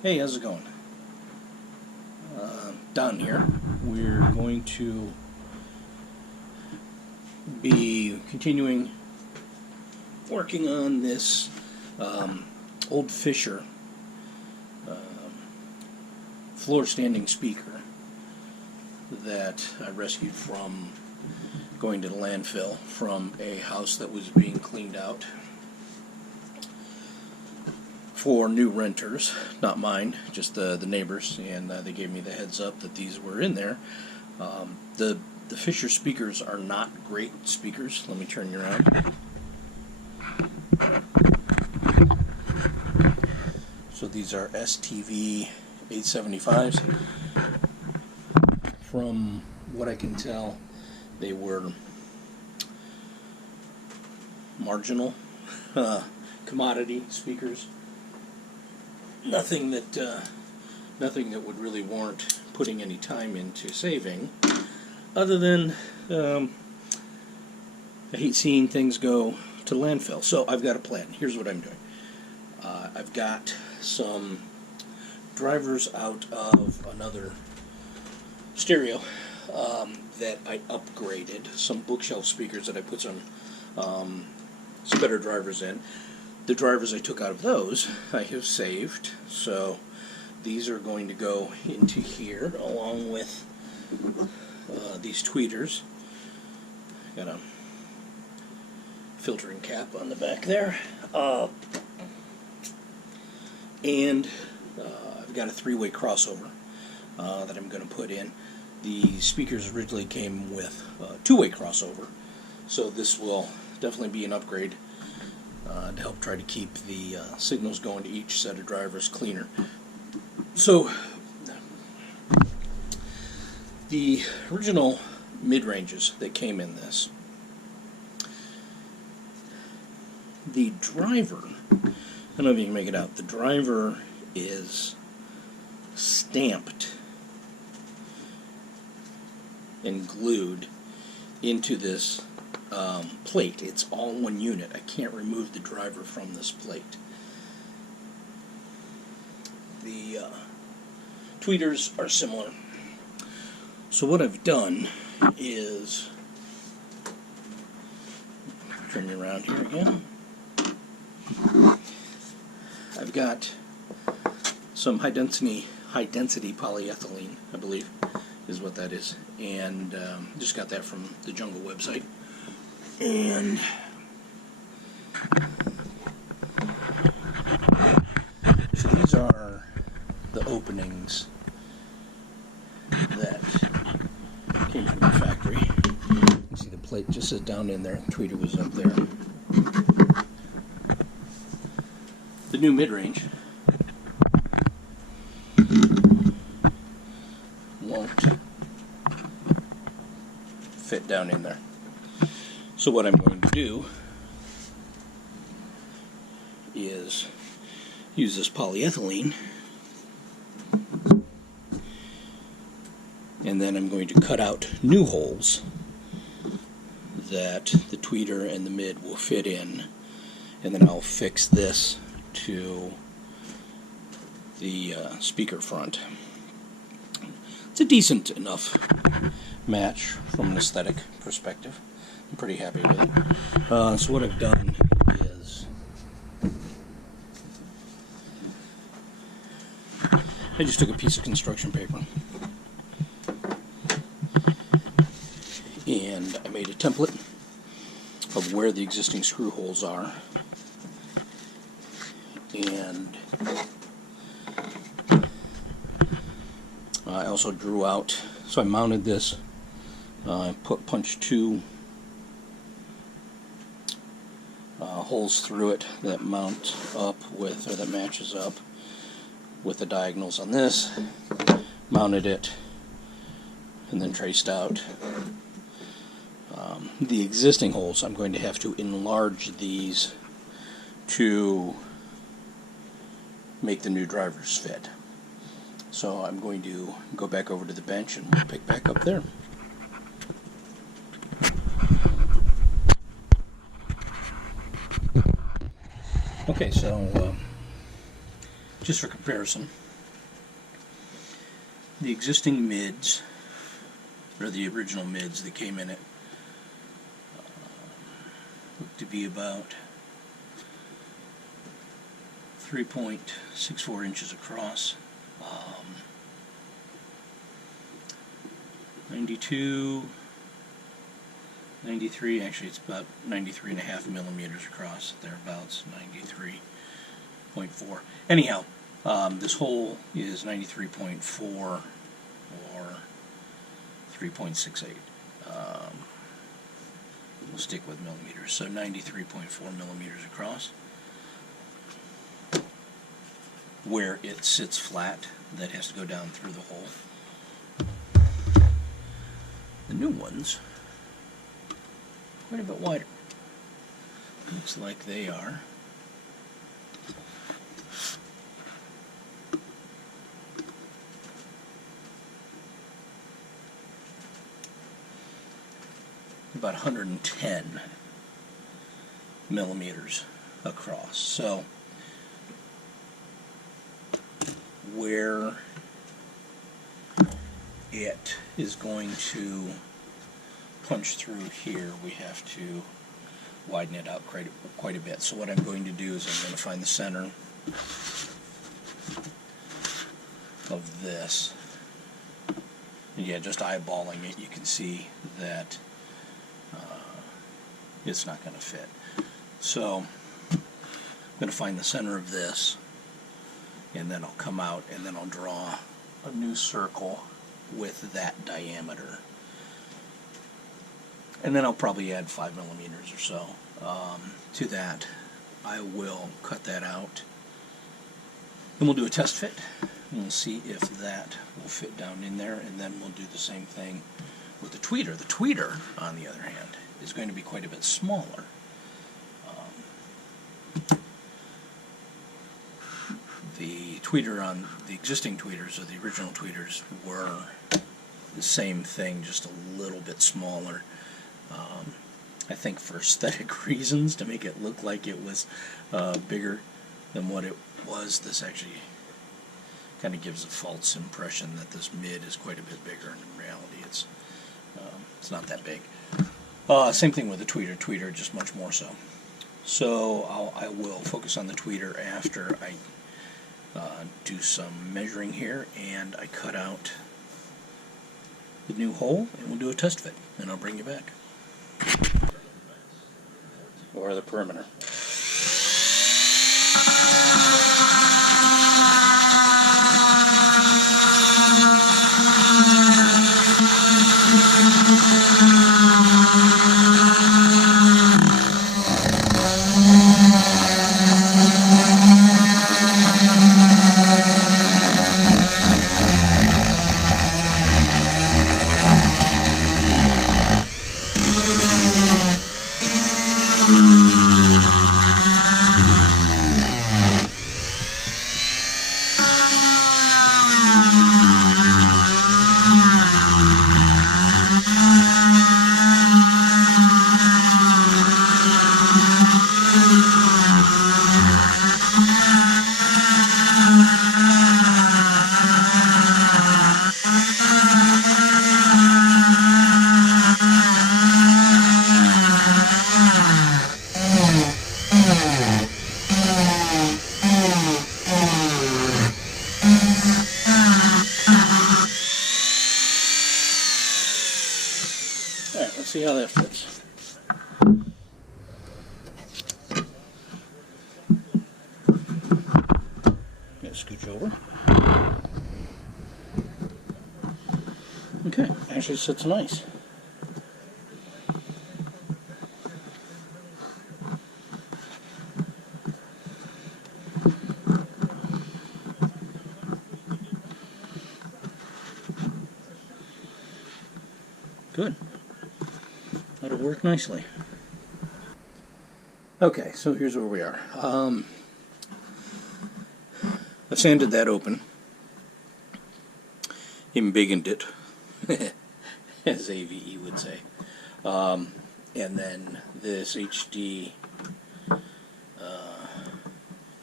Hey, how's it going? Don here. We're going to be continuing working on this old Fisher floor standing speaker that I rescued from going to the landfill from a house that was being cleaned out for new renters, not mine, just the neighbors, and they gave me the heads up that these were in there. The Fisher speakers are not great speakers. Let me turn you around. So these are STV-875s. From what I can tell, they were marginal commodity speakers. Nothing that would really warrant putting any time into saving, other than I hate seeing things go to landfill. So I've got a plan. Here's what I'm doing. I've got some drivers out of another stereo that I upgraded, some bookshelf speakers that I put some better drivers in. The drivers I took out of those I have saved, so these are going to go into here along with these tweeters. Got a filtering cap on the back there, and I've got a three-way crossover that I'm going to put in. The speakers originally came with a two-way crossover, so this will definitely be an upgrade to help try to keep the signals going to each set of drivers cleaner. So the original mid-ranges that came in this, the driver, I don't know if you can make it out, the driver is stamped and glued into this plate. It's all one unit. I can't remove the driver from this plate. The tweeters are similar. So what I've done is, turn you around here again. I've got some high density polyethylene, I believe is what that is, and just got that from the Jungle website. And so these are the openings that came from the factory. You see the plate just is down in there. The tweeter was up there. The new mid-range won't fit down in there. So what I'm going to do is use this polyethylene, and then I'm going to cut out new holes that the tweeter and the mid will fit in, and then I'll fix this to the speaker front. It's a decent enough match from an aesthetic perspective. I'm pretty happy with it. So what I've done is I just took a piece of construction paper and I made a template of where the existing screw holes are, and I also drew out, so I mounted this, I punched two holes through it that mount up with, or that matches up with the diagonals on this, mounted it, and then traced out the existing holes. I'm going to have to enlarge these to make the new drivers fit. So I'm going to go back over to the bench and we'll pick back up there. Okay, so just for comparison, the existing mids, or the original mids that came in it, look to be about 3.64 inches across. 92, 93, actually it's about 93.5 millimeters across, thereabouts, 93.4. Anyhow, this hole is 93.4 or 3.68. We'll stick with millimeters, so 93.4 millimeters across. Where it sits flat, that has to go down through the hole. The new ones, quite a bit wider. Looks like they are about 110 millimeters across. So where it is going to punch through here, we have to widen it out quite a bit. So what I'm going to do is I'm going to find the center of this. And yeah, just eyeballing it, you can see that it's not going to fit. So I'm going to find the center of this, and then I'll come out and then I'll draw a new circle with that diameter. And then I'll probably add 5 millimeters or so to that. I will cut that out. Then we'll do a test fit, and we'll see if that will fit down in there, and then we'll do the same thing with the tweeter. The tweeter, on the other hand, is going to be quite a bit smaller. The tweeter on the existing tweeters, or the original tweeters, were the same thing, just a little bit smaller. I think for aesthetic reasons, to make it look like it was bigger than what it was, this actually kind of gives a false impression that this mid is quite a bit bigger, and in reality it's not that big. Same thing with the tweeter, just much more so. So I will focus on the tweeter after I do some measuring here, and I cut out the new hole, and we'll do a test fit, and I'll bring you back. Or the perimeter. Alright, let's see how that fits. Gotta scooch over. Okay, actually sits nice. Good. That'll work nicely. Okay, so here's where we are. I've sanded that open. Even bigged it, as AVE would say. And then this HD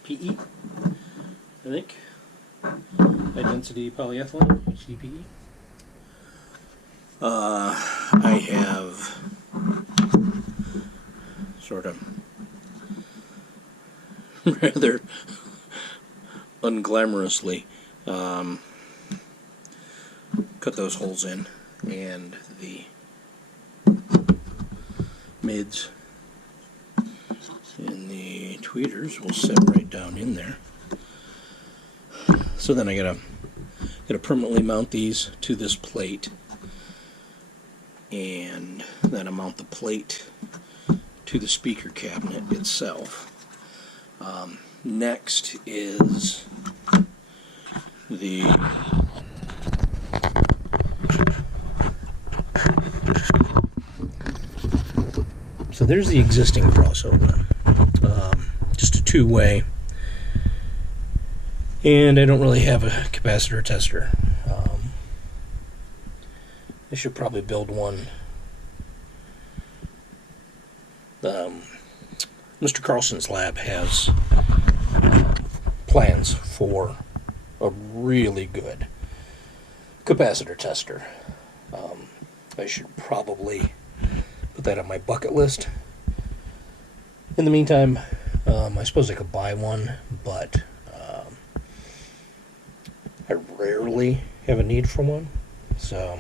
PE, I think. high density polyethylene, HDPE. I have sort of rather unglamorously cut those holes in, and the mids and the tweeters will set right down in there. So then I gotta permanently mount these to this plate, and then I mount the plate to the speaker cabinet itself. Next is the so there's the existing crossover, just a two-way, and I don't really have a capacitor tester. I should probably build one. Mr. Carlson's lab has plans for a really good capacitor tester. I should probably put that on my bucket list. In the meantime, I suppose I could buy one, but I rarely have a need for one, so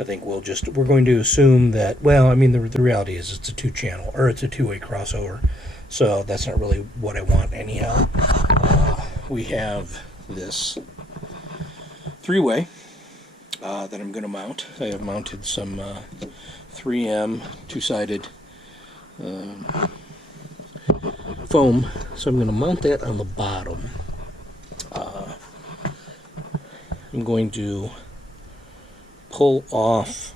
I think we're going to assume that, well, I mean, the reality is it's a two-channel, or it's a two-way crossover, so that's not really what I want anyhow. We have this three-way that I'm going to mount. I have mounted some 3M two-sided foam, so I'm going to mount that on the bottom. I'm going to pull off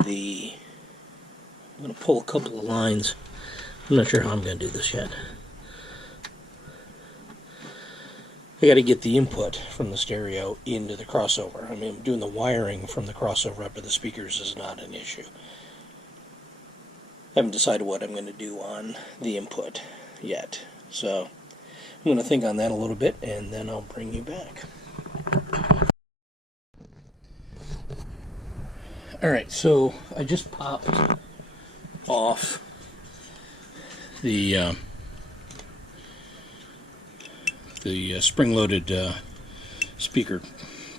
I'm going to pull a couple of lines. I'm not sure how I'm going to do this yet. I got to get the input from the stereo into the crossover. I mean, doing the wiring from the crossover up to the speakers is not an issue. I haven't decided what I'm going to do on the input yet, so I'm going to think on that a little bit, and then I'll bring you back. Alright, so I just popped off the spring-loaded speaker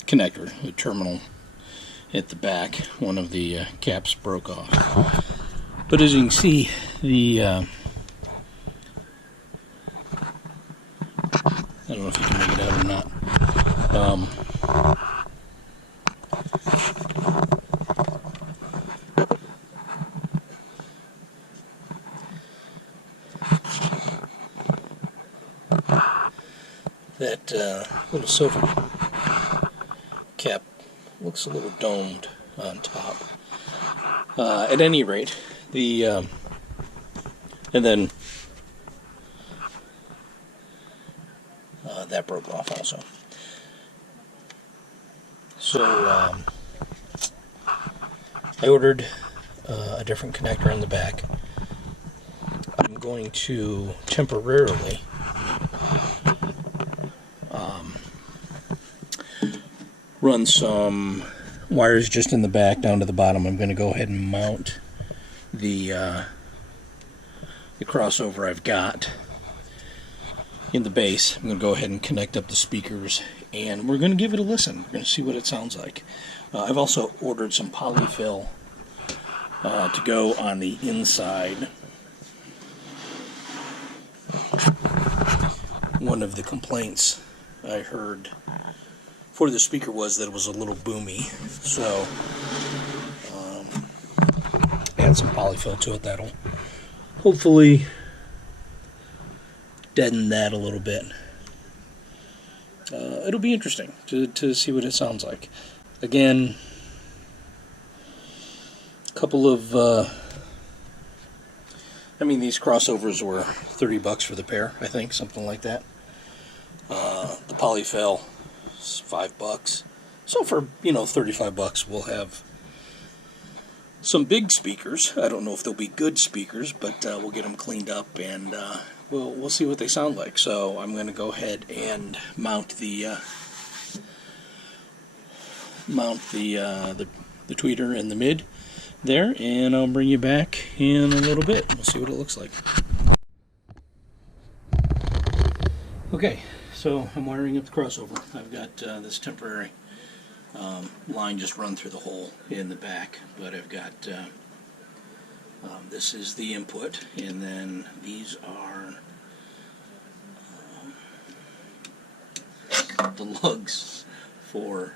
connector, the terminal at the back. One of the caps broke off. But as you can see, the I don't know if you can make it out or not. That little silver cap looks a little domed on top. At any rate, and then that broke off also. So I ordered a different connector on the back. I'm going to temporarily run some wires just in the back down to the bottom. I'm going to go ahead and mount the crossover I've got in the base. I'm going to go ahead and connect up the speakers, and we're going to give it a listen. We're going to see what it sounds like. I've also ordered some polyfill to go on the inside. One of the complaints I heard for the speaker was that it was a little boomy, so add some polyfill to it. That'll hopefully deaden that a little bit. It'll be interesting to see what it sounds like. Again, a couple of I mean, these crossovers were $30 for the pair, I think, something like that. The polyfill is $5. So for, $35 we'll have some big speakers. I don't know if they'll be good speakers, but we'll get them cleaned up and we'll see what they sound like. So I'm going to go ahead and mount the tweeter and the mid there, and I'll bring you back in a little bit. We'll see what it looks like. Okay, so I'm wiring up the crossover. I've got this temporary line just run through the hole in the back, but I've got this is the input, and then these are the lugs for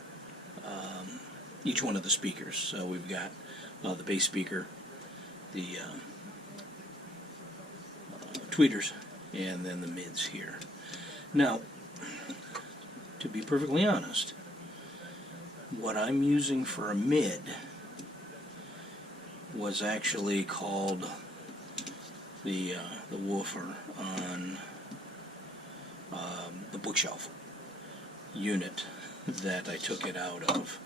each one of the speakers. So we've got the bass speaker, the tweeters, and then the mids here. Now, to be perfectly honest, what I'm using for a mid was actually called the woofer on the bookshelf unit that I took it out of.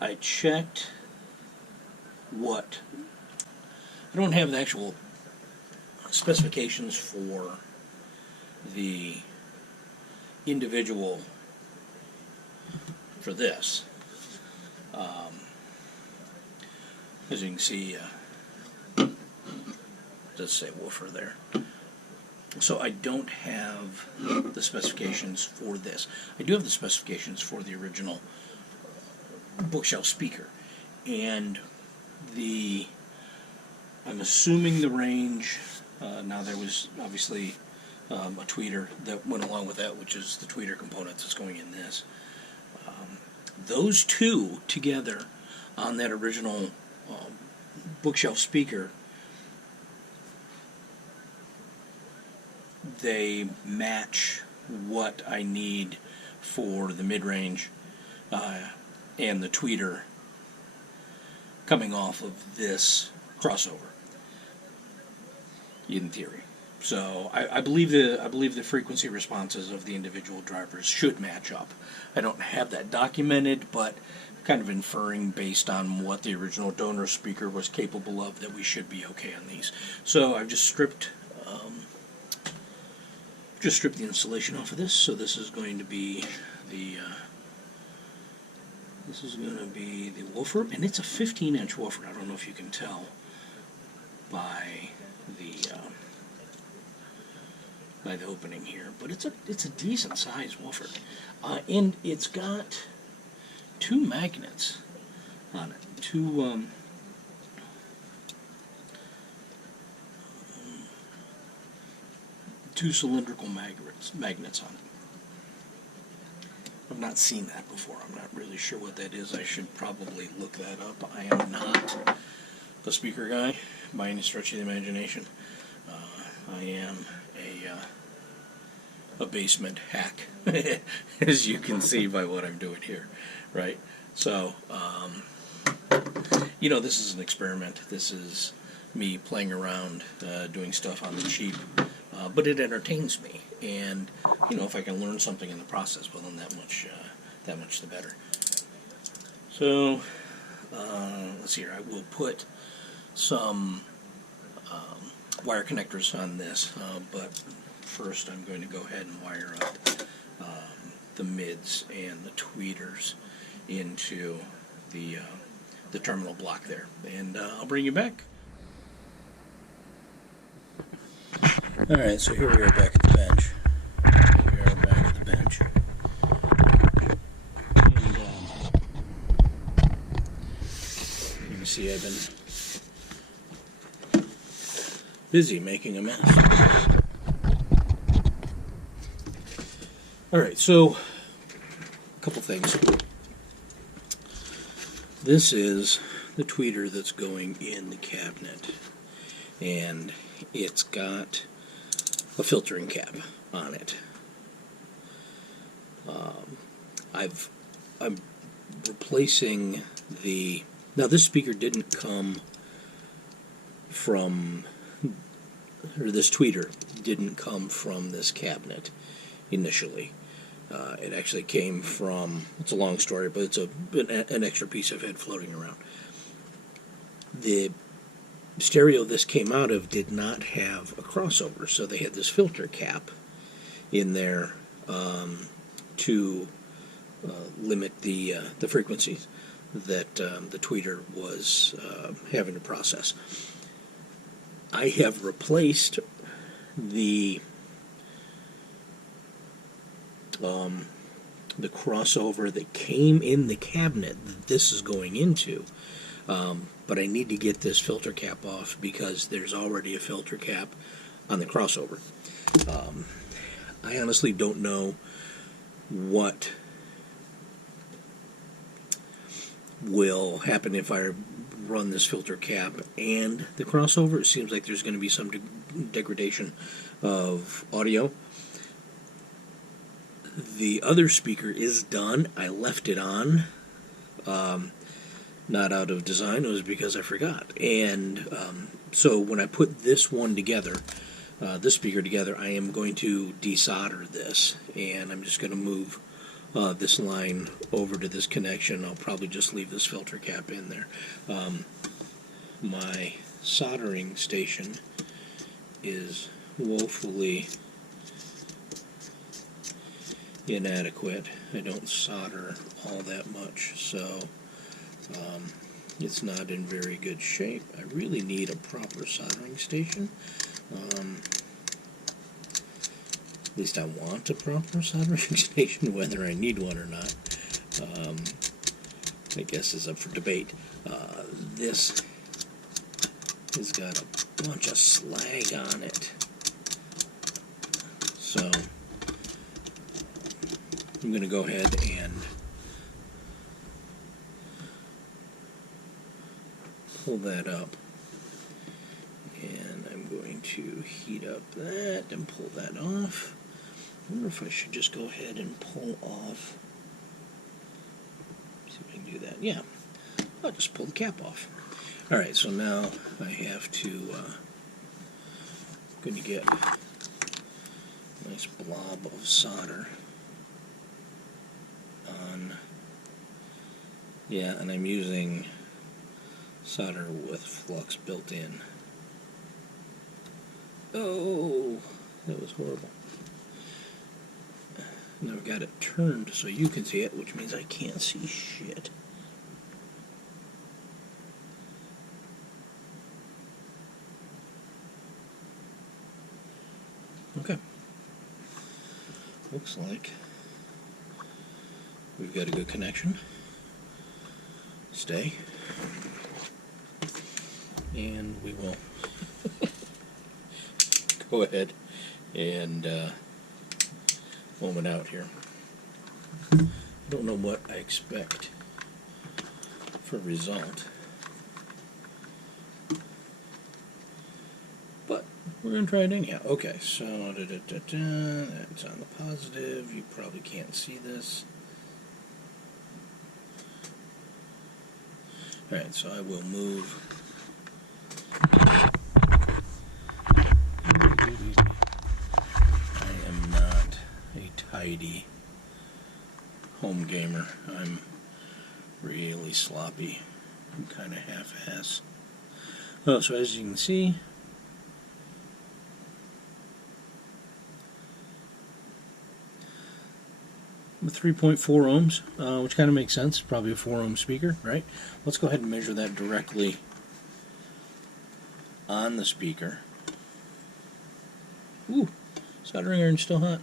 I checked I don't have the actual specifications for the individual for this. As you can see, it does say woofer there. So I don't have the specifications for this. I do have the specifications for the original bookshelf speaker, and I'm assuming the range. Now there was obviously a tweeter that went along with that, which is the tweeter component that's going in this. Those two together on that original bookshelf speaker, they match what I need for the mid-range and the tweeter coming off of this crossover, in theory. So I believe the frequency responses of the individual drivers should match up. I don't have that documented, but kind of inferring based on what the original donor speaker was capable of that we should be okay on these. So I've just stripped the insulation off of this. So this is going to be the woofer, and it's a 15-inch woofer. I don't know if you can tell by the opening here, but it's a decent sized woofer, and it's got two magnets on it, two cylindrical magnets on it. I've not seen that before. I'm not really sure what that is. I should probably look that up. I am not a speaker guy by any stretch of the imagination. I am a basement hack, as you can see by what I'm doing here, right? So, this is an experiment. This is me playing around, doing stuff on the cheap, but it entertains me, and if I can learn something in the process, well, then that much the better. So, let's see here. I will put some wire connectors on this, but first I'm going to go ahead and wire up the mids and the tweeters into the terminal block there, and I'll bring you back. Alright, so here we are back at the bench. And you can see I've been busy making a mess. Alright, so a couple things. This is the tweeter that's going in the cabinet, and it's got a filtering cap on it. I'm replacing the... Now this speaker didn't come from... or this tweeter didn't come from this cabinet initially. It actually came from, it's a long story, but it's an extra piece I've had floating around. The stereo this came out of did not have a crossover, so they had this filter cap in there to limit the frequencies that the tweeter was having to process. I have replaced the crossover that came in the cabinet that this is going into, but I need to get this filter cap off because there's already a filter cap on the crossover. I honestly don't know what will happen if I run this filter cap and the crossover. It seems like there's going to be some degradation of audio. The other speaker is done. I left it on, not out of design. It was because I forgot. And so when I put this one together, this speaker together, I am going to desolder this, and I'm just going to move this line over to this connection. I'll probably just leave this filter cap in there. My soldering station is woefully inadequate. I don't solder all that much, so it's not in very good shape. I really need a proper soldering station. At least I want a proper soldering station. Whether I need one or not, I guess is up for debate. This has got a bunch of slag on it, so I'm going to go ahead and pull that up, and I'm going to heat up that and pull that off. I wonder if I should just go ahead and pull off. See if I can do that. Yeah, I'll just pull the cap off. Alright, so now I have to going to get a nice blob of solder on. Yeah, and I'm using solder with flux built in. Oh, that was horrible. Now I've got it turned so you can see it, which means I can't see shit. Okay. Looks like we've got a good connection. Stay. And we will go ahead and foam it out here. I don't know what I expect for result, but we're going to try it anyhow. Okay, so that's on the positive. You probably can't see this. Alright, so I will move. I am not a tidy home gamer. I'm really sloppy. I'm kind of half-ass. Oh, so as you can see, I'm 3.4 ohms, which kind of makes sense. Probably a 4 ohm speaker, right? Let's go ahead and measure that directly on the speaker. Ooh, soldering iron's still hot.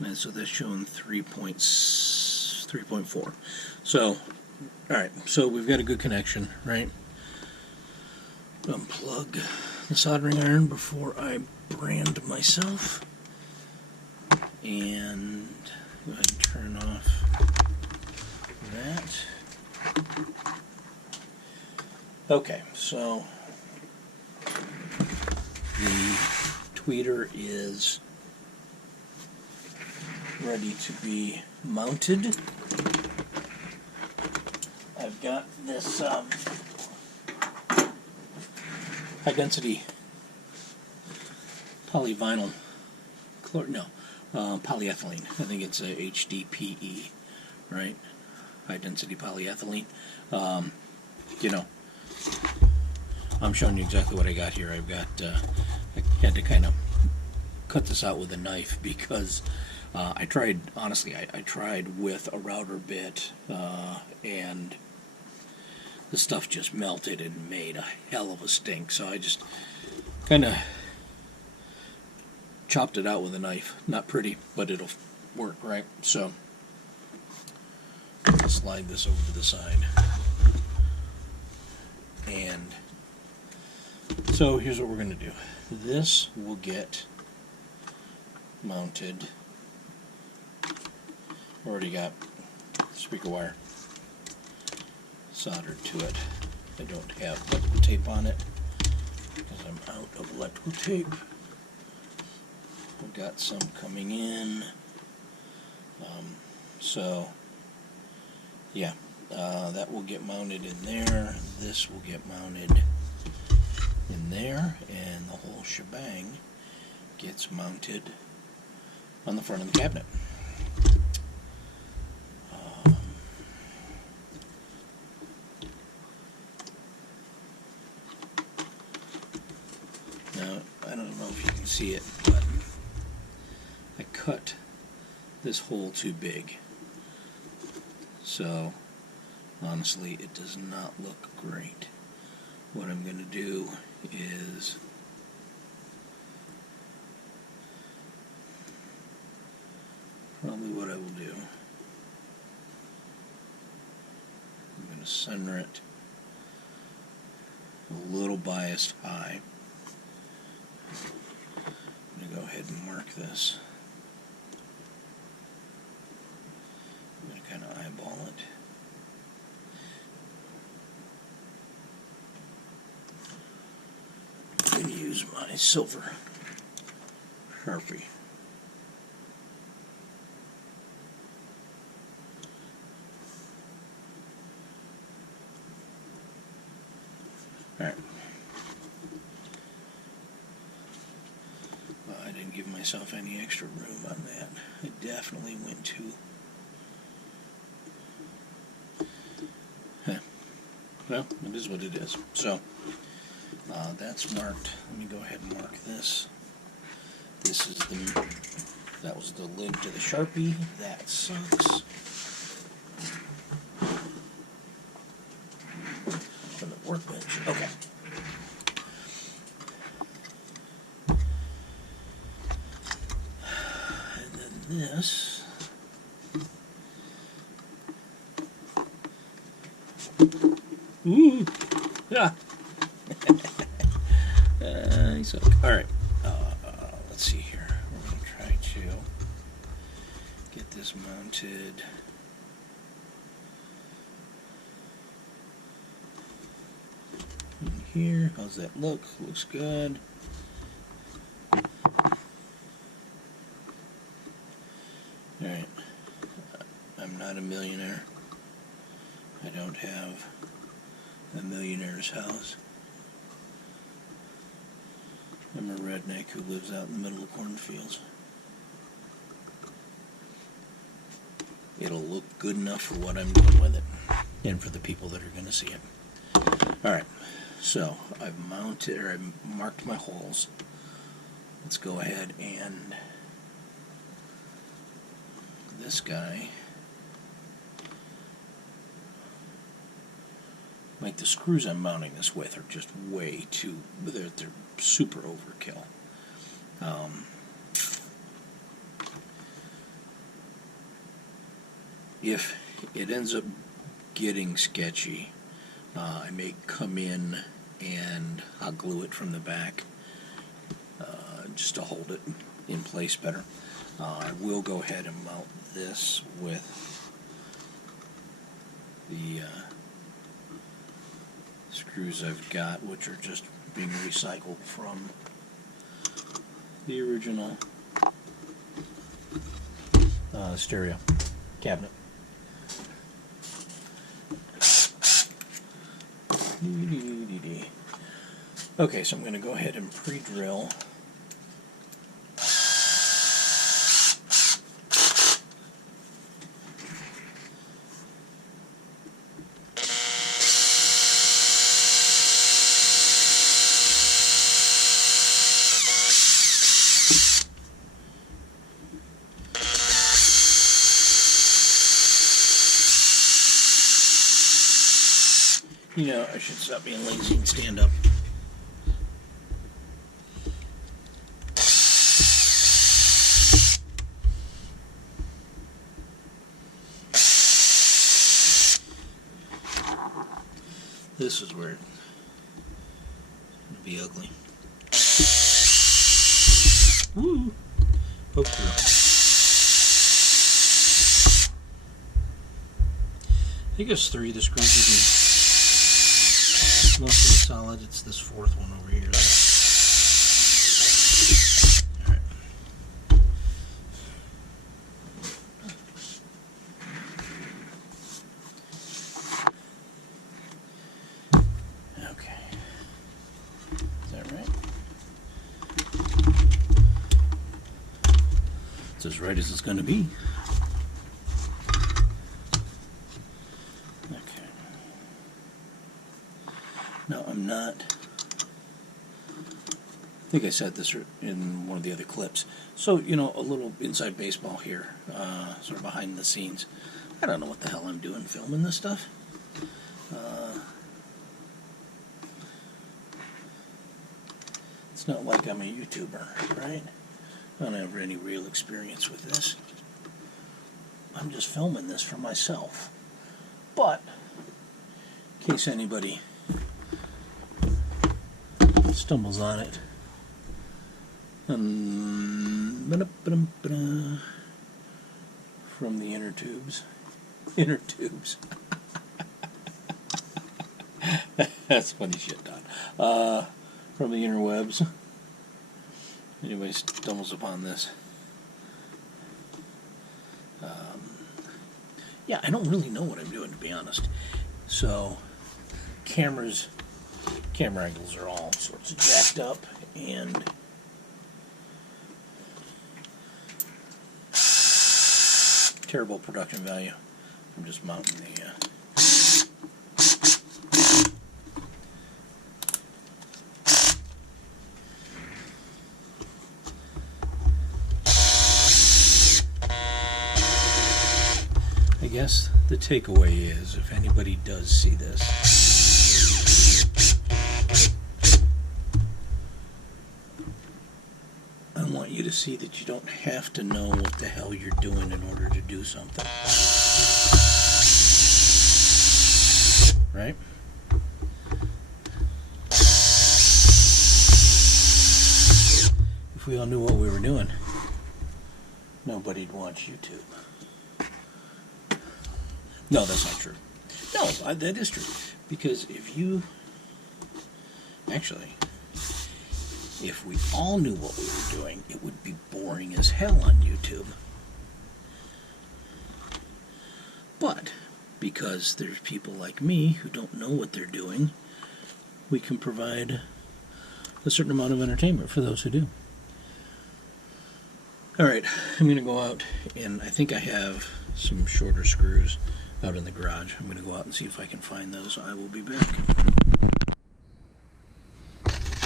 And so that's showing 3.4. So, alright, so we've got a good connection, right? Unplug the soldering iron before I brand myself. And go ahead and turn off that. Okay, so the tweeter is ready to be mounted. I've got this high density polyvinyl polyethylene. I think it's a HDPE, right? High density polyethylene. You know, I'm showing you exactly what I got here. I've got, I had to kind of cut this out with a knife because I tried, honestly, I tried with a router bit and the stuff just melted and made a hell of a stink. So I just kind of chopped it out with a knife. Not pretty, but it'll work, right? So I'll slide this over to the side. And so here's what we're going to do. This will get mounted. Already got speaker wire soldered to it. I don't have electrical tape on it because I'm out of electrical tape. I've got some coming in. So yeah, that will get mounted in there. This will get mounted in there, and the whole shebang gets mounted on the front of the cabinet. Now, I don't know if you can see it, but I cut this hole too big. So, honestly, it does not look great. What I'm going to do is probably what I will do. I'm going to center it a little biased high. I'm going to go ahead and mark this. I'm going to kind of eyeball it. I'm going to use my silver Sharpie. Alright. Well, I didn't give myself any extra room on that. I definitely went too. Well, it is what it is. So, that's marked. Let me go ahead and mark this. This is that was the lid to the Sharpie. That sucks. From the workbench. Okay. And then this. Ooh. Yeah. So, all right. Let's see here. We're going to try to get this mounted. In here. How's that look? Looks good. Alright. I'm not a millionaire. I don't have a millionaire's house. I'm a redneck who lives out in the middle of cornfields. It'll look good enough for what I'm doing with it and for the people that are going to see it. Alright, so I've mounted, or I've marked my holes. Let's go ahead and this guy, like the screws I'm mounting this with are just way too, they're super overkill. If it ends up getting sketchy, I may come in and I'll glue it from the back just to hold it in place better. I will go ahead and mount this with the screws I've got, which are just being recycled from the original stereo cabinet. Okay, so I'm going to go ahead and pre-drill. You know, I should stop being lazy and stand up. This is where it's going to be ugly. Woo! Poke through. I think it's 3 of the screws will be mostly solid. It's this 4th one over here. Alright. Okay. Is that right? It's as right as it's going to be. Now, I'm not, I think I said this in one of the other clips, so, you know, a little inside baseball here, sort of behind the scenes. I don't know what the hell I'm doing filming this stuff. It's not like I'm a YouTuber, right? I don't have any real experience with this. I'm just filming this for myself. But, in case anybody stumbles on it. From the inner tubes. Inner tubes. That's funny shit, Don. From the interwebs. Anybody stumbles upon this. Yeah, I don't really know what I'm doing, to be honest. So, camera angles are all sorts of jacked up, and terrible production value. I'm just mounting the I guess the takeaway is, if anybody does see this, I want you to see that you don't have to know what the hell you're doing in order to do something. Right? If we all knew what we were doing, nobody'd watch YouTube. No, that's not true. No, that is true. Because if you... Actually, if we all knew what we were doing, it would be boring as hell on YouTube. But, because there's people like me who don't know what they're doing, we can provide a certain amount of entertainment for those who do. Alright, I'm going to go out, and I think I have some shorter screws out in the garage. I'm going to go out and see if I can find those. I will be back.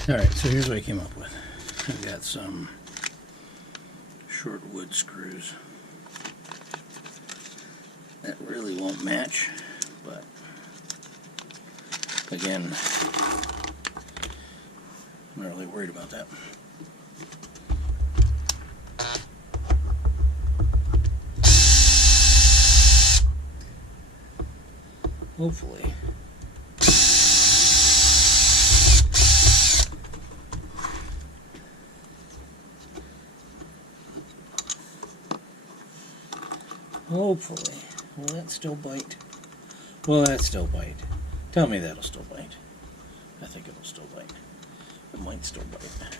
Alright, so here's what I came up with. I've got some short wood screws that really won't match, but again, I'm not really worried about that. Hopefully. Hopefully. Will that still bite? Will that still bite? Tell me that'll still bite. I think it'll still bite. It might still bite.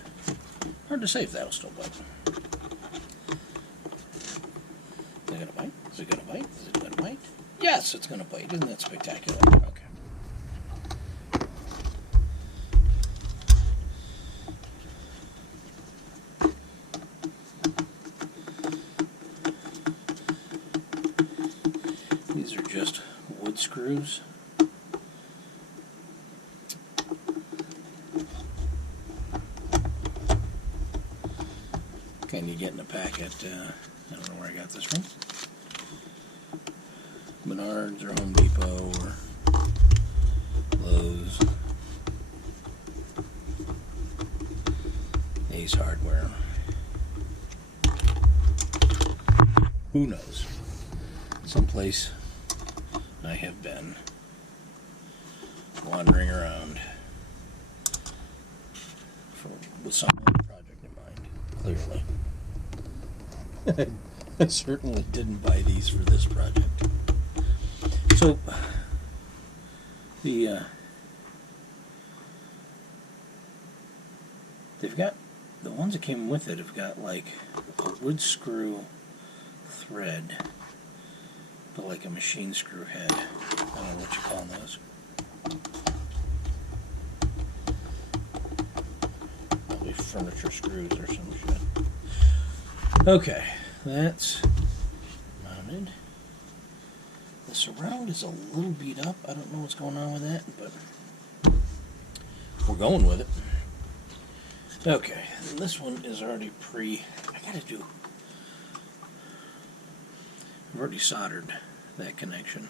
Hard to say if that'll still bite. Is it gonna bite? Is it gonna bite? Is it gonna bite? Yes, it's gonna bite. Isn't that spectacular? Okay. These are just wood screws. Kind you get in a packet. I don't know where I got this from. Menards or Home Depot or Lowe's. Ace Hardware. Who knows? Someplace I have been wandering around with some other project in mind, clearly. I certainly didn't buy these for this project. So, they've got, the ones that came with it have got like a wood screw thread, but like a machine screw head. I don't know what you call those. Probably furniture screws or some shit. Okay, that's mounted. The surround is a little beat up. I don't know what's going on with that, but we're going with it. Okay, and this one is already I've already soldered that connection.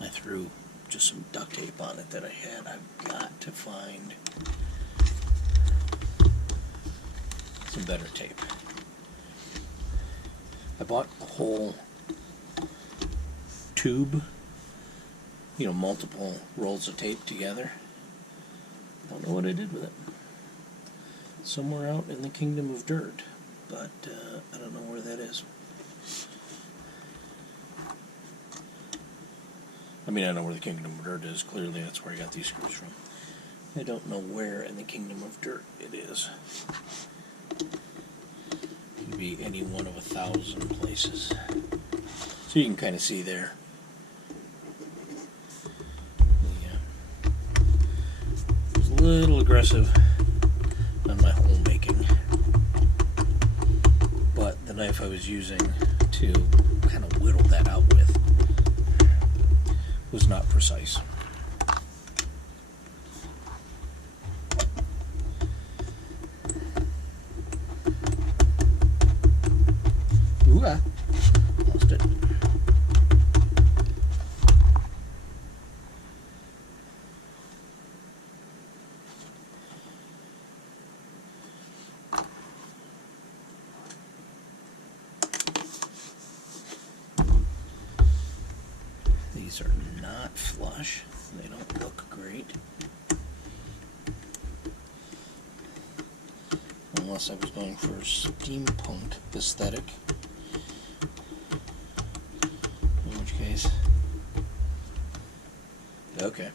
I threw just some duct tape on it that I had. I've got to find some better tape. I bought a whole tube, multiple rolls of tape together. Don't know what I did with it. Somewhere out in the kingdom of dirt, but I don't know where that is. I mean, I know where the kingdom of dirt is. Clearly, that's where I got these screws from. I don't know where in the kingdom of dirt it is. It could be any one of 1,000 places. So you can kind of see there. It was a little aggressive on my hole making, but the knife I was using to kind of whittle that out with was not precise. Ooh, I lost it. These are not flush. They don't look great. Unless I was going for a steampunk aesthetic. In which case, okay.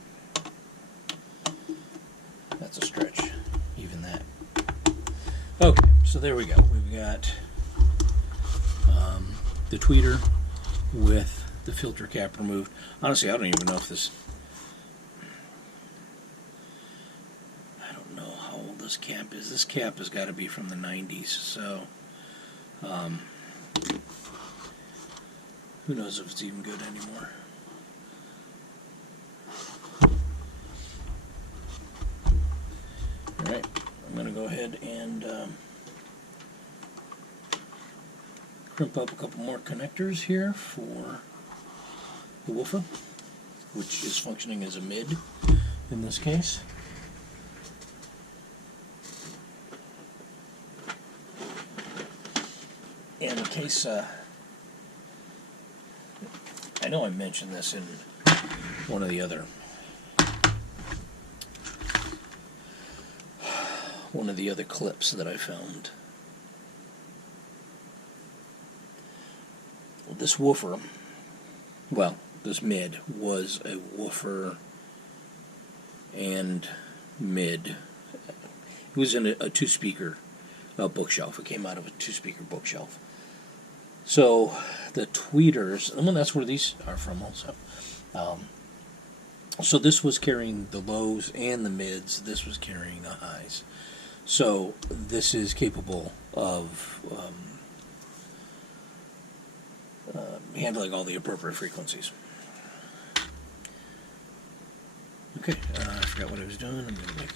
That's a stretch, even that. Okay, so there we go. We've got the tweeter with the filter cap removed. Honestly, I don't even know if this... I don't know how old this cap is. This cap has got to be from the 90s, so... who knows if it's even good anymore. Alright, I'm going to go ahead and crimp up a couple more connectors here for the woofer, which is functioning as a mid in this case. And in case, I know I mentioned this in one of the other clips that I filmed. This woofer, well, this mid was a woofer and mid. It was in a two-speaker bookshelf. It came out of a two-speaker bookshelf. So the tweeters, and that's where these are from also. So this was carrying the lows and the mids. This was carrying the highs. So this is capable of handling all the appropriate frequencies. Okay, I forgot what I was doing. I'm going to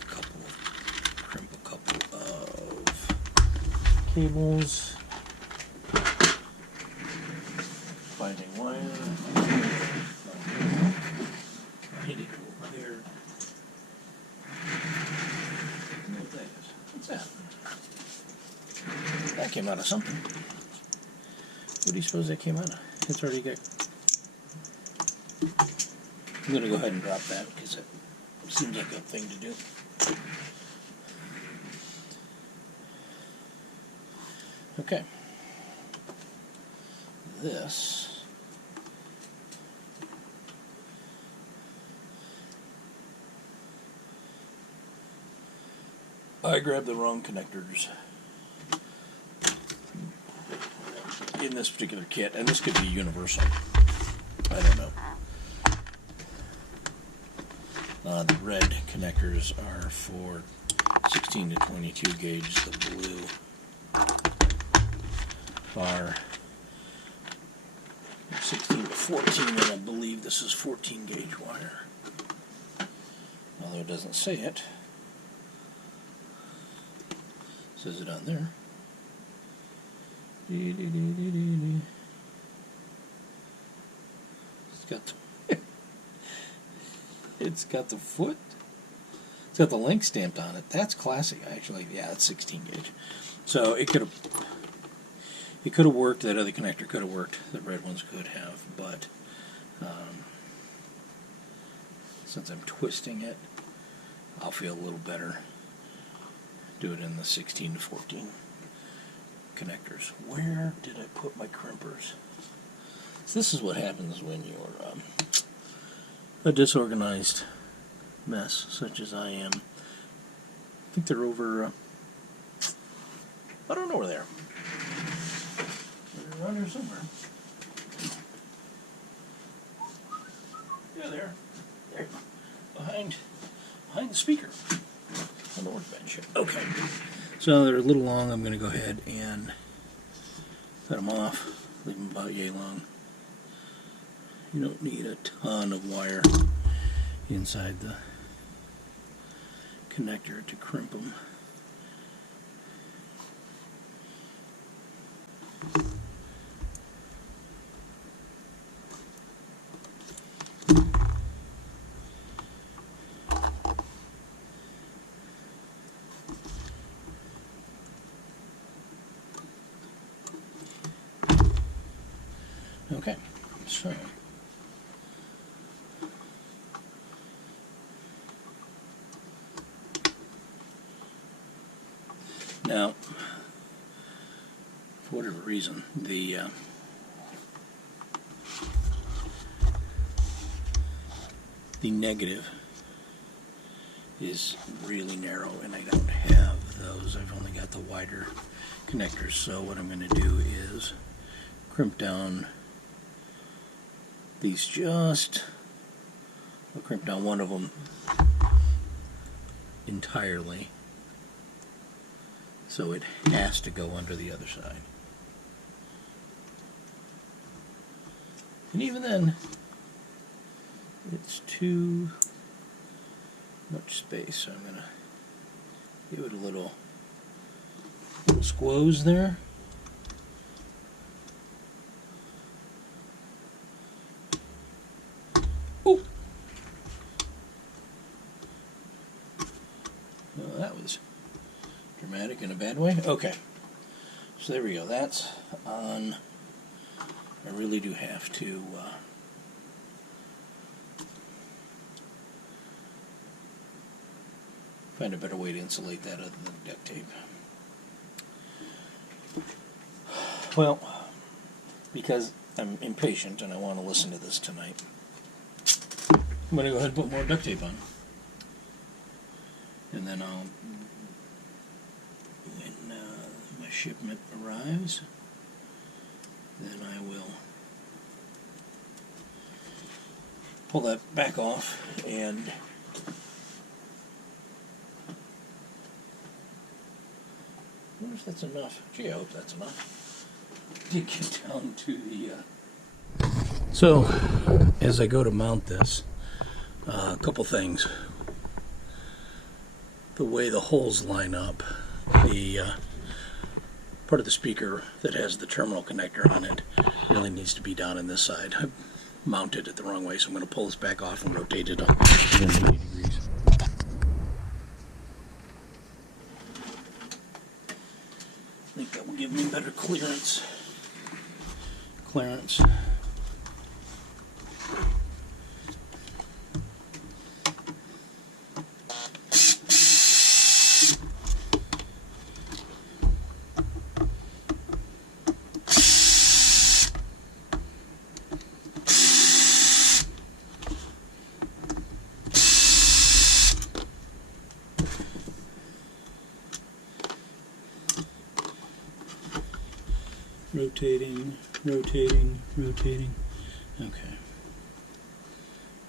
crimp a couple of cables. Finding wire. Hit it over there. I know what that is. What's that? That came out of something. What do you suppose that came out of? It's already got. I'm going to go ahead and drop that because it seems like a thing to do. Okay. This I grabbed the wrong connectors in this particular kit, and this could be universal. I don't know. The red connectors are for 16 to 22 gauge. The blue are 16 to 14, and I believe this is 14 gauge wire. Although it doesn't say it. It says it on there. It's got the foot. It's got the link stamped on it. That's classy, actually. Yeah, it's 16 gauge. So it could have worked. That other connector could have worked. The red ones could have, but since I'm twisting it, I'll feel a little better. Do it in the 16 to 14 connectors. Where did I put my crimpers? So this is what happens when you're a disorganized mess, such as I am. I think they're over. I don't know where they are. They're around here somewhere. Yeah, there. There. Behind the speaker. On the workbench. Okay. So they're a little long. I'm going to go ahead and cut them off. Leave them about yay long. You don't need a ton of wire inside the connector to crimp them. Okay, so now, for whatever reason, the negative is really narrow, and I don't have those. I've only got the wider connectors. So what I'm going to do is crimp down these I'll crimp down one of them entirely, so it has to go under the other side. And even then, it's too much space, so I'm going to give it a little squoze there. Oh! Well, that was dramatic in a bad way. Okay, so there we go. That's on. I really do have to find a better way to insulate that other than duct tape. Well, because I'm impatient and I want to listen to this tonight, I'm going to go ahead and put more duct tape on. and then when my shipment arrives, then I will pull that back off and I wonder if that's enough. Gee, I hope that's enough to get down to the So as I go to mount this, a couple things. The way the holes line up, the part of the speaker that has the terminal connector on it really needs to be down in this side. I mounted it the wrong way, so I'm going to pull this back off and rotate it up 180 degrees. I think that will give me better clearance. Rotating. Okay.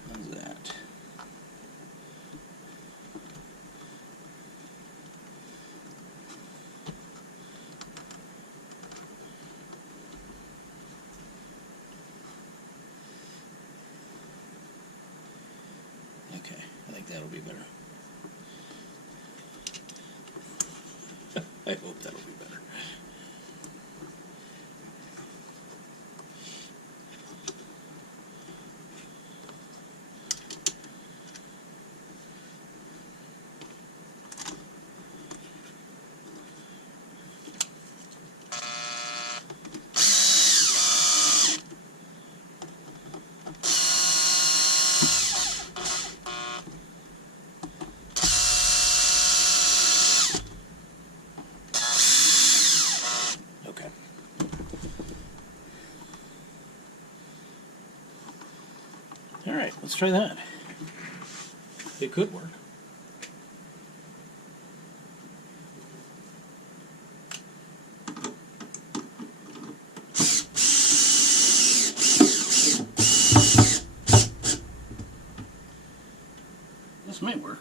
How's that? Okay, I think that'll be better. I hope that'll be better. Alright, let's try that. It could work. This may work.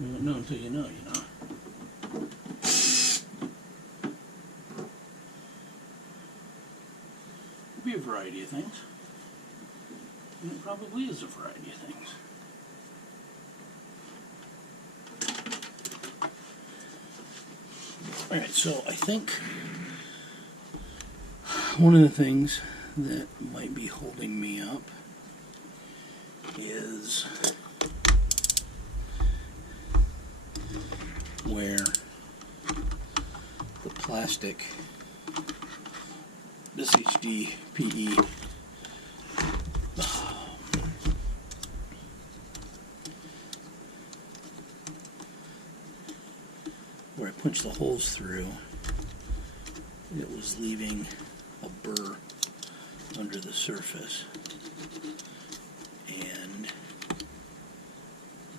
You don't know until you know, you know. Be a variety of things. And it probably is a variety of things. Alright, so I think one of the things that might be holding me up is where the plastic, this HDPE where I punched the holes through, it was leaving a burr under the surface, and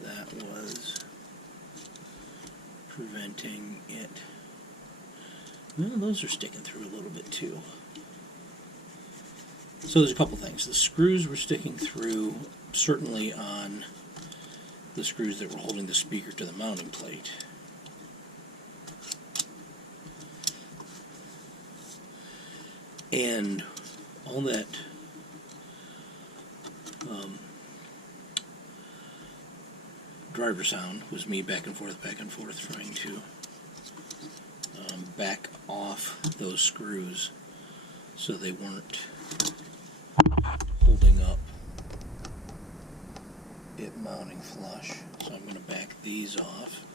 that was preventing it. Well, those are sticking through a little bit too. So there's a couple things. The screws were sticking through, certainly on the screws that were holding the speaker to the mounting plate. And all that driver sound was me back and forth, trying to back off those screws so they weren't holding up it mounting flush. So I'm going to back these off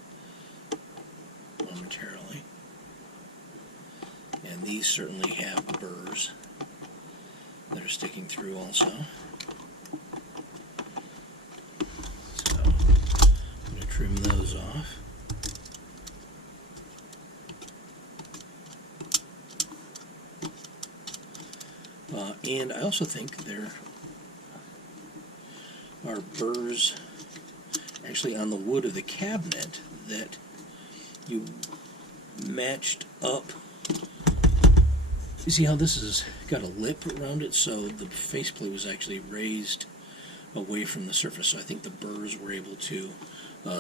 momentarily. And these certainly have burrs that are sticking through also. So I'm going to trim those off. And I also think there are burrs actually on the wood of the cabinet that you matched up. You see how this has got a lip around it, so the faceplate was actually raised away from the surface, so I think the burrs were able to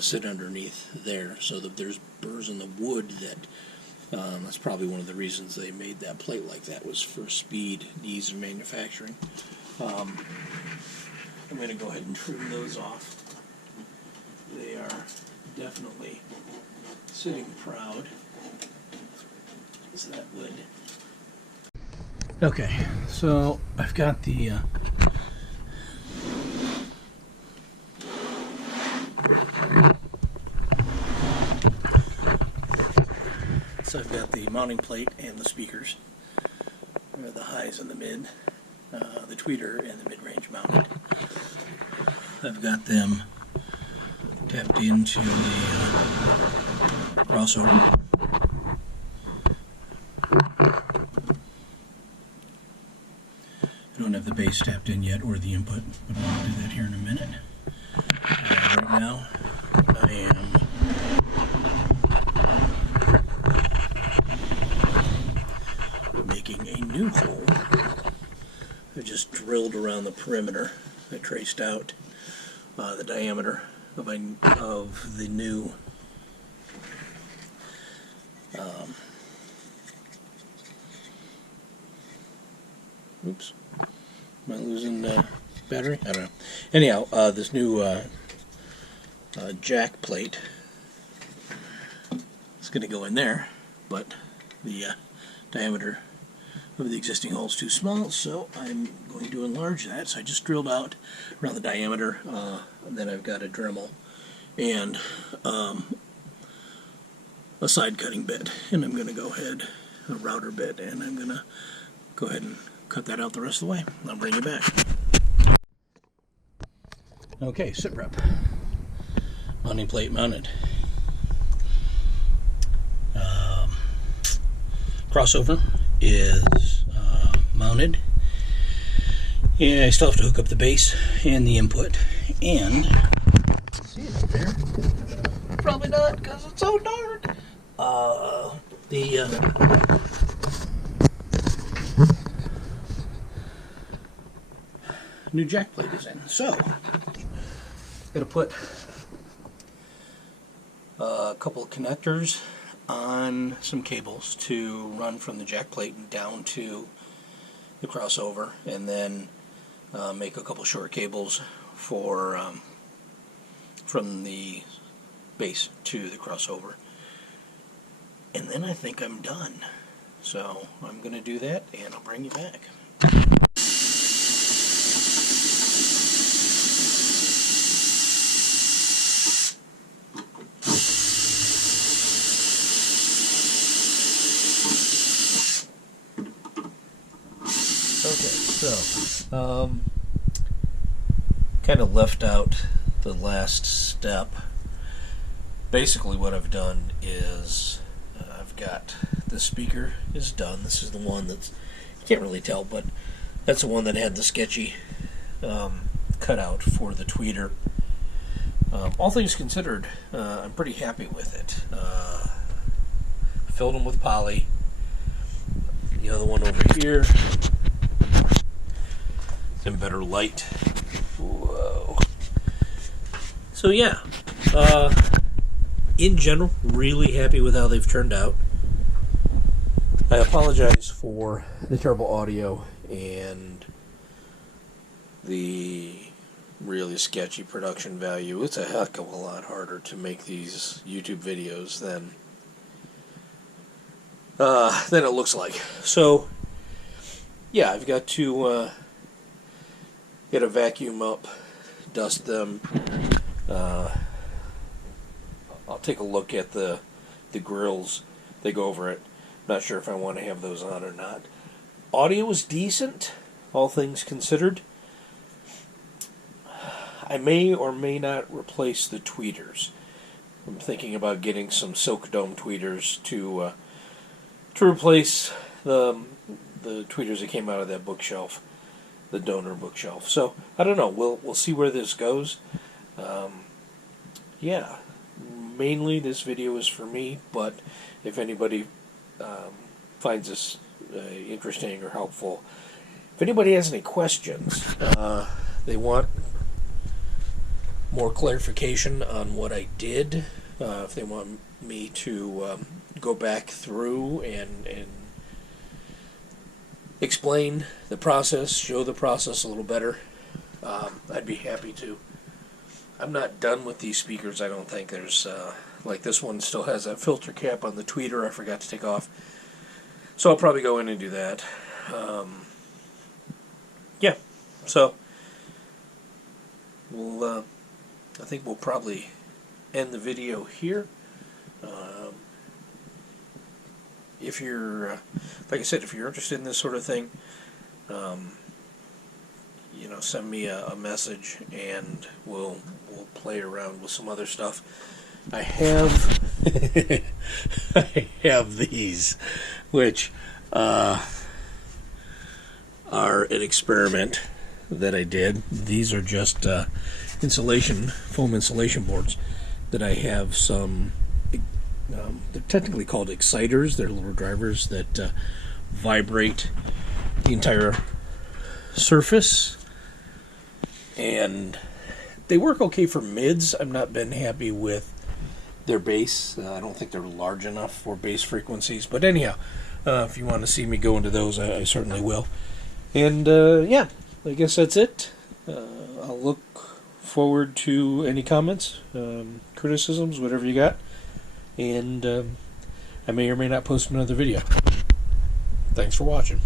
sit underneath there, so that there's burrs in the wood that that's probably one of the reasons they made that plate like that, was for speed and ease of manufacturing. I'm going to go ahead and trim those off. They are definitely sitting proud as that would. Okay, so I've got the mounting plate and the speakers, the highs and the mid, the tweeter and the mid-range mounted. I've got them tapped into the crossover. I don't have the bass tapped in yet, or the input, but I'll do that here in a minute. Right now, I am making a new hole. I just drilled around the perimeter. I traced out the diameter of the new oops. Am I losing battery? I don't know. Anyhow, this new jack plate is going to go in there, but the diameter of the existing hole is too small, so I'm going to enlarge that. So I just drilled out around the diameter, and then I've got a Dremel and a side cutting bit, and I'm going to go ahead, a router bit, and I'm going to go ahead and cut that out the rest of the way. I'll bring you back. Okay, sit rep. Mounting plate mounted. Crossover is mounted. And I still have to hook up the base and the input. And see it up there? Probably not, because it's so dark. New jack plate is in. So, gotta put a couple of connectors on some cables to run from the jack plate down to the crossover, and then make a couple short cables for from the base to the crossover. And then I think I'm done. So I'm gonna do that, and I'll bring you back. So, kind of left out the last step. Basically what I've done is I've got the speaker is done. This is the one that's, you can't really tell, but that's the one that had the sketchy cutout for the tweeter. All things considered, I'm pretty happy with it. Filled them with poly. The other one over here, in better light. Whoa. So yeah, in general, really happy with how they've turned out. I apologize for the terrible audio and the really sketchy production value. It's a heck of a lot harder to make these YouTube videos than it looks like. So yeah, I've got to get a vacuum up, dust them. I'll take a look at the grills. They go over it. Not sure if I want to have those on or not. Audio is decent, all things considered. I may or may not replace the tweeters. I'm thinking about getting some silk dome tweeters to replace the the tweeters that came out of that bookshelf, the donor bookshelf. So I don't know. We'll see where this goes. Yeah, mainly this video is for me, but if anybody finds this interesting or helpful, if anybody has any questions, they want more clarification on what I did, if they want me to go back through and explain the process, show the process a little better, I'd be happy to. I'm not done with these speakers. I don't think. There's like this one still has that filter cap on the tweeter I forgot to take off, so I'll probably go in and do that. Yeah, so we'll I think we'll probably end the video here. If you're like I said, if you're interested in this sort of thing, you know, send me a message and we'll play around with some other stuff. I have I have these, which are an experiment that I did. These are just foam insulation boards that I have some. They're technically called exciters. They're little drivers that vibrate the entire surface, and they work okay for mids. I've not been happy with their bass. I don't think they're large enough for bass frequencies, but anyhow, if you want to see me go into those, I certainly will. And yeah, I guess that's it. I'll look forward to any comments, criticisms, whatever you got, and I may or may not post another video. Thanks for watching.